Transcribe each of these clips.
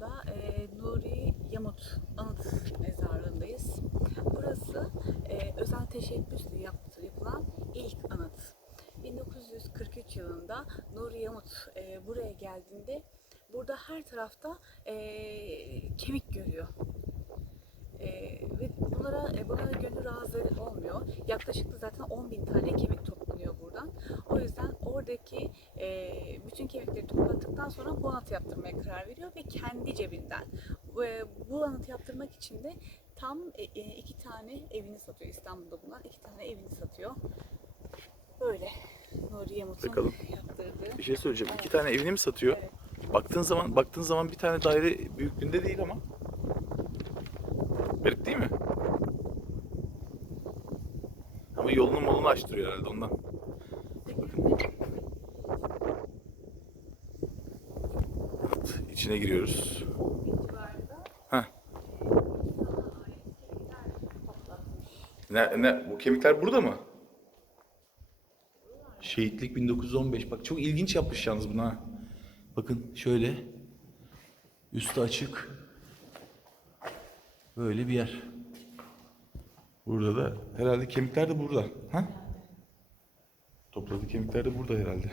anda e, Nuri Yamut Anıt Mezarlığı'ndayız. Burası e, özel teşebbüsle yaptı, yapılan ilk anıt. 1943 yılında Nuri Yamut e, buraya geldiğinde burada her tarafta e, kemik görüyor. E, ve bunlara e, buna gönül razı olmuyor. Yaklaşık zaten 10 bin tane kemik toplanıyor buradan. O yüzden oradaki e, bütün kemikleri topladıktan sonra bu anıtı yaptırmaya karar veriyor ve kendi cebinden. Ve bu anıtı yaptırmak için de tam e, e, iki tane evini satıyor. İstanbul'da bulunan iki tane evini satıyor. Böyle. Nuri Yamut'un Bakalım. yaptırdığı. Bir şey söyleyeceğim. İki tane evini mi satıyor? Evet. Baktığın zaman baktığın zaman bir tane daire büyüklüğünde değil ama. Garip değil mi? Ama yolunu molunu açtırıyor herhalde ondan. Bakın. Evet, içine giriyoruz. Heh. Ne, ne, bu kemikler burada mı? Şehitlik 1915. Bak çok ilginç yapmış yalnız bunu ha. Bakın şöyle. Üstü açık. Böyle bir yer. Burada da herhalde kemikler de burada. Ha? Topladığı kemikler de burada herhalde.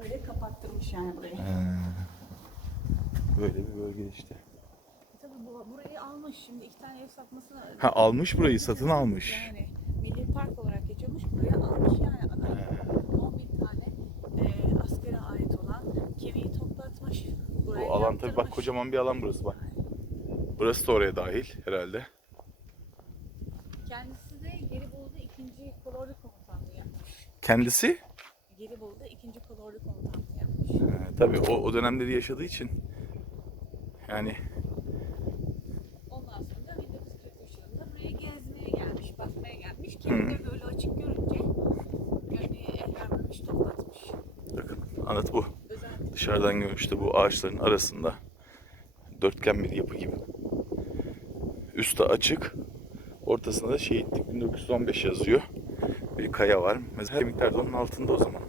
Böyle kapattırmış yani burayı. Böyle bir bölge işte. Tabii bu, burayı almış. Şimdi iki tane ev satmasını... Ha almış burayı, satın almış. Yani Milli Park olarak geçiyormuş. Buraya almış yani adam. 10 bin tane e, askere ait olan kemiği toplatmış. Buraya Bu alan tabii bak kocaman bir alan burası bak. Burası da oraya dahil herhalde. Kendisi de Gelibolu'da 2. Kolordu Komutanlığı yapmış. Kendisi Gelibolu'da 2. Kolordu Komutanlığı yapmış. Ee, tabii o, o dönemleri yaşadığı için yani Ondan sonra da 1943 yılında buraya gezmeye gelmiş, bakmaya gelmiş. Kemikleri böyle açık görünce gönlüye el vermemiş, toplatmış. bakın anıt bu. Özel Dışarıdan görünüşte bu ağaçların arasında dörtgen bir yapı gibi. Üstü açık. Ortasında da şehitlik 1915 yazıyor. Bir kaya var. Mesela kemikler de onun altında o zaman.